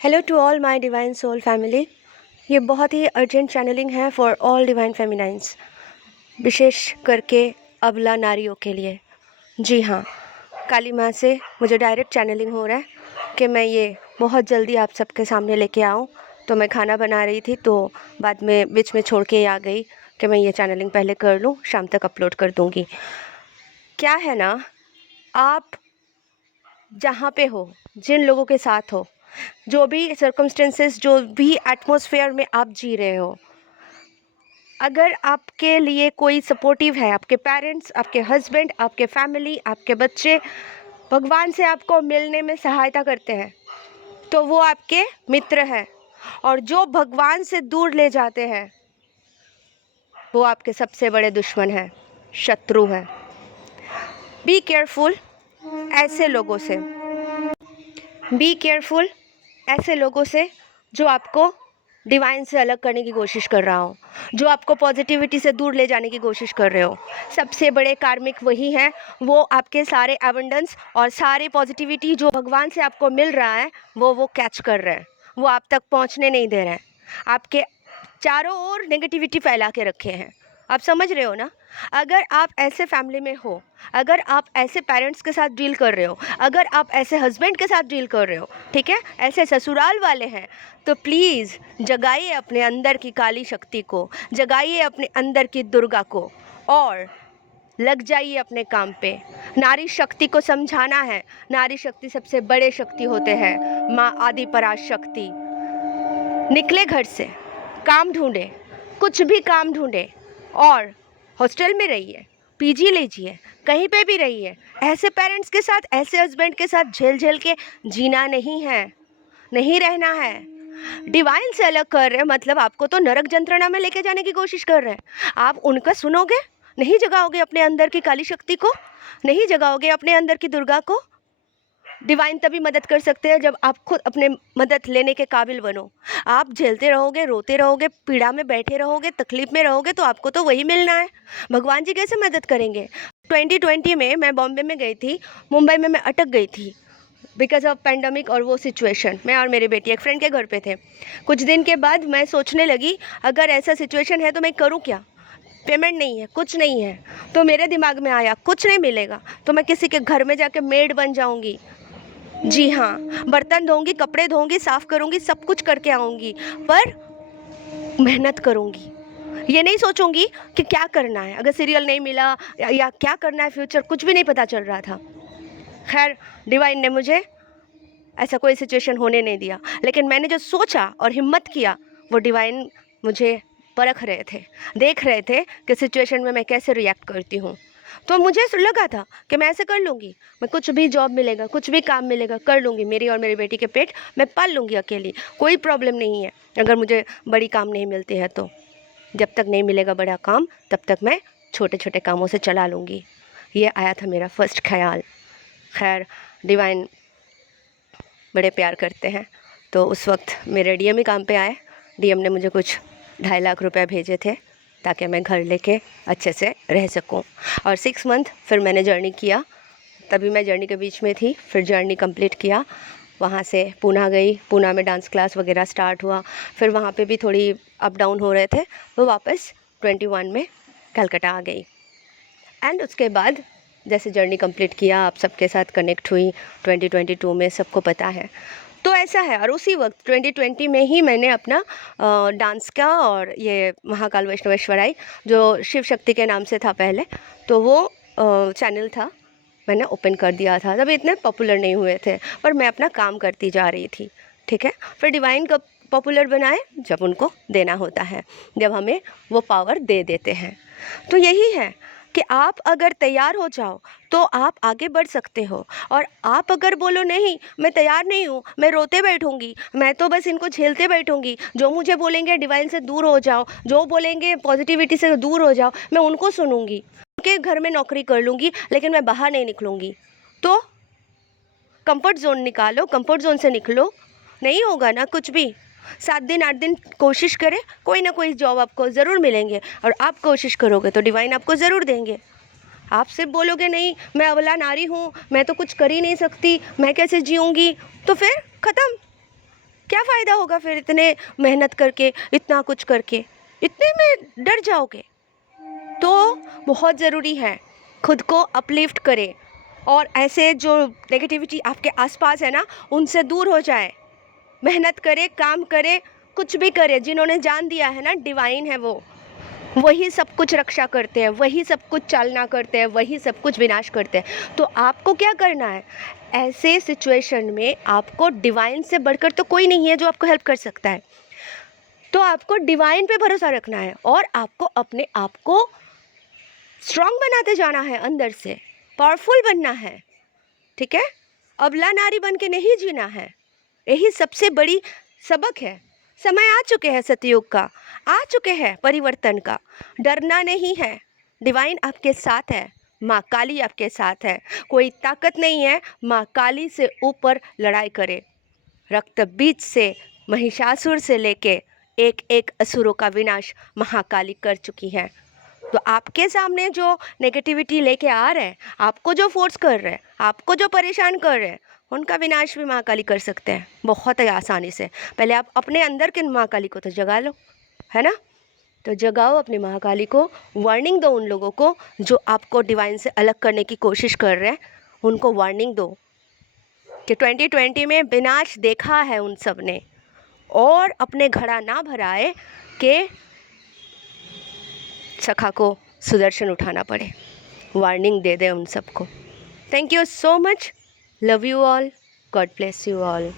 Hello to all my divine soul family. ये बहुत ही अर्जेंट चैनलिंग है फॉर ऑल डिवाइन फेमिनाइंस, विशेष करके अबला नारियों के लिए। जी हाँ, काली माँ से मुझे डायरेक्ट चैनलिंग हो रहा है कि मैं ये बहुत जल्दी आप सबके सामने लेके आऊँ। तो मैं खाना बना रही थी तो बाद में बीच में छोड़ के आ गई कि मैं ये चैनलिंग पहले कर लूँ, शाम तक अपलोड कर दूँगी। क्या है ना, आप जहाँ पे हो, जिन लोगों के साथ हो, जो भी सर्कमस्टेंसेस, जो भी एटमॉस्फेयर में आप जी रहे हो, अगर आपके लिए कोई सपोर्टिव है, आपके पेरेंट्स, आपके हस्बैंड, आपके फैमिली, आपके बच्चे भगवान से आपको मिलने में सहायता करते हैं, तो वो आपके मित्र हैं। और जो भगवान से दूर ले जाते हैं वो आपके सबसे बड़े दुश्मन हैं, शत्रु हैं। बी केयरफुल ऐसे लोगों से, बी केयरफुल ऐसे लोगों से जो आपको डिवाइन से अलग करने की कोशिश कर रहा हो, जो आपको पॉजिटिविटी से दूर ले जाने की कोशिश कर रहे हो। सबसे बड़े कार्मिक वही हैं, वो आपके सारे एबंडेंस और सारे पॉजिटिविटी जो भगवान से आपको मिल रहा है वो कैच कर रहे हैं, वो आप तक पहुंचने नहीं दे रहे हैं। आपके चारों ओर नेगेटिविटी फैला के रखे हैं। आप समझ रहे हो ना? अगर आप ऐसे फैमिली में हो, अगर आप ऐसे पेरेंट्स के साथ डील कर रहे हो, अगर आप ऐसे हस्बैंड के साथ डील कर रहे हो, ठीक है, ऐसे ससुराल वाले हैं, तो प्लीज़ जगाइए अपने अंदर की काली शक्ति को, जगाइए अपने अंदर की दुर्गा को और लग जाइए अपने काम पे। नारी शक्ति को समझाना है। नारी शक्ति सबसे बड़े शक्ति होते हैं, माँ आदि पराशक्ति। निकले घर से, काम ढूंढे, कुछ भी काम ढूंढे और हॉस्टल में रहिए, पीजी लीजिए, कहीं पे भी रहिए। ऐसे पेरेंट्स के साथ, ऐसे हस्बैंड के साथ झेल झेल के जीना नहीं है, नहीं रहना है। डिवाइन से अलग कर रहे हैं मतलब आपको तो नरक यंत्रणा में लेके जाने की कोशिश कर रहे हैं। आप उनका सुनोगे? नहीं जगाओगे अपने अंदर की काली शक्ति को, नहीं जगाओगे अपने अंदर की दुर्गा को। डिवाइन तभी मदद कर सकते हैं जब आप खुद अपने मदद लेने के काबिल बनो। आप झेलते रहोगे, रोते रहोगे, पीड़ा में बैठे रहोगे, तकलीफ में रहोगे, तो आपको तो वही मिलना है। भगवान जी कैसे मदद करेंगे? 2020 में मैं बॉम्बे में गई थी, मुंबई में मैं अटक गई थी बिकॉज ऑफ पेंडेमिक और वो सिचुएशन। मैं और मेरी बेटी एक फ्रेंड के घर पे थे। कुछ दिन के बाद मैं सोचने लगी, अगर ऐसा सिचुएशन है तो मैं करूँ क्या? पेमेंट नहीं है, कुछ नहीं है। तो मेरे दिमाग में आया कुछ नहीं मिलेगा तो मैं किसी के घर में जाके मेड बन जाऊंगी। जी हाँ, बर्तन धोऊंगी, कपड़े धोऊंगी, साफ करूंगी, सब कुछ करके आऊंगी, पर मेहनत करूंगी। ये नहीं सोचूंगी कि क्या करना है, अगर सीरियल नहीं मिला या क्या करना है फ्यूचर, कुछ भी नहीं पता चल रहा था। खैर, डिवाइन ने मुझे ऐसा कोई सिचुएशन होने नहीं दिया, लेकिन मैंने जो सोचा और हिम्मत किया, वो डिवाइन मुझे परख रहे थे, देख रहे थे कि सिचुएशन में मैं कैसे रिएक्ट करती हूँ। तो मुझे लगा था कि मैं ऐसे कर लूँगी, मैं कुछ भी जॉब मिलेगा, कुछ भी काम मिलेगा, कर लूँगी। मेरी और मेरी बेटी के पेट मैं पाल लूँगी अकेली, कोई प्रॉब्लम नहीं है। अगर मुझे बड़ी काम नहीं मिलती है तो जब तक नहीं मिलेगा बड़ा काम, तब तक मैं छोटे छोटे कामों से चला लूँगी। ये आया था मेरा फर्स्ट ख्याल। खैर, डिवाइन बड़े प्यार करते हैं, तो उस वक्त मेरे डीएम ही काम पे आए। डीएम ने मुझे कुछ 2.5 लाख रुपए भेजे थे ताकि मैं घर लेके अच्छे से रह सकूं। और 6 मंथ फिर मैंने जर्नी किया, तभी मैं जर्नी के बीच में थी। फिर जर्नी कंप्लीट किया, वहाँ से पूना गई, पूना में डांस क्लास वगैरह स्टार्ट हुआ। फिर वहाँ पे भी थोड़ी अप डाउन हो रहे थे, वो वापस 21 में कलकत्ता आ गई। एंड उसके बाद जैसे जर्नी कंप्लीट किया, आप सबके साथ कनेक्ट हुई 2022 में, सबको पता है। तो ऐसा है। और उसी वक्त 2020 में ही मैंने अपना डांस का और ये महाकाल वैष्णवेश्वराई जो शिव शक्ति के नाम से था पहले, तो वो चैनल था, मैंने ओपन कर दिया था। तभी इतने पॉपुलर नहीं हुए थे, पर मैं अपना काम करती जा रही थी, ठीक है। फिर डिवाइन कब पॉपुलर बनाए? जब उनको देना होता है, जब हमें वो पावर दे देते हैं। तो यही है कि आप अगर तैयार हो जाओ तो आप आगे बढ़ सकते हो। और आप अगर बोलो नहीं, मैं तैयार नहीं हूँ, मैं रोते बैठूँगी, मैं तो बस इनको झेलते बैठूँगी, जो मुझे बोलेंगे डिवाइन से दूर हो जाओ, जो बोलेंगे पॉजिटिविटी से दूर हो जाओ, मैं उनको सुनूंगी, उनके घर में नौकरी कर लूँगी, लेकिन मैं बाहर नहीं निकलूँगी। तो कंफर्ट जोन निकालो, कंफर्ट जोन से निकलो। नहीं होगा ना कुछ भी। 7 दिन 8 दिन कोशिश करें, कोई ना कोई जॉब आपको ज़रूर मिलेंगे। और आप कोशिश करोगे तो डिवाइन आपको ज़रूर देंगे। आप सिर्फ बोलोगे नहीं, मैं अबला नारी हूँ, मैं तो कुछ कर ही नहीं सकती, मैं कैसे जीऊँगी, तो फिर ख़त्म। क्या फ़ायदा होगा फिर इतने मेहनत करके, इतना कुछ करके, इतने में डर जाओगे। तो बहुत ज़रूरी है खुद को अपलिफ्ट करें और ऐसे जो नेगेटिविटी आपके आसपास है ना, उनसे दूर हो जाए। मेहनत करे, काम करे, कुछ भी करे। जिन्होंने जान दिया है ना डिवाइन है वो, वही सब कुछ रक्षा करते हैं, वही सब कुछ चालना करते हैं, वही सब कुछ विनाश करते हैं। तो आपको क्या करना है, ऐसे सिचुएशन में आपको डिवाइन से बढ़कर तो कोई नहीं है जो आपको हेल्प कर सकता है। तो आपको डिवाइन पे भरोसा रखना है और आपको अपने आप को स्ट्रांग बनाते जाना है, अंदर से पावरफुल बनना है। ठीक है, अबला नारी बन के नहीं जीना है। यही सबसे बड़ी सबक है। समय आ चुके हैं सतयुग का, आ चुके हैं परिवर्तन का। डरना नहीं है, डिवाइन आपके साथ है, माँ काली आपके साथ है। कोई ताकत नहीं है माँ काली से ऊपर लड़ाई करे। रक्त बीज से, महिषासुर से लेके एक एक असुरों का विनाश महाकाली कर चुकी है। तो आपके सामने जो नेगेटिविटी लेके आ रहे हैं, आपको जो फोर्स कर रहे हैं, आपको जो परेशान कर रहे हैं, उनका विनाश भी महाकाली कर सकते हैं बहुत ही आसानी से। पहले आप अपने अंदर के महाकाली को तो जगा लो, है ना। तो जगाओ अपनी महाकाली को, वार्निंग दो उन लोगों को जो आपको डिवाइन से अलग करने की कोशिश कर रहे हैं। उनको वार्निंग दो कि 2020 में विनाश देखा है उन सब ने, और अपने घड़ा ना भराए कि सखा को सुदर्शन उठाना पड़े। वार्निंग दे दे उन सबको। Thank you so much, love you all, God bless you all.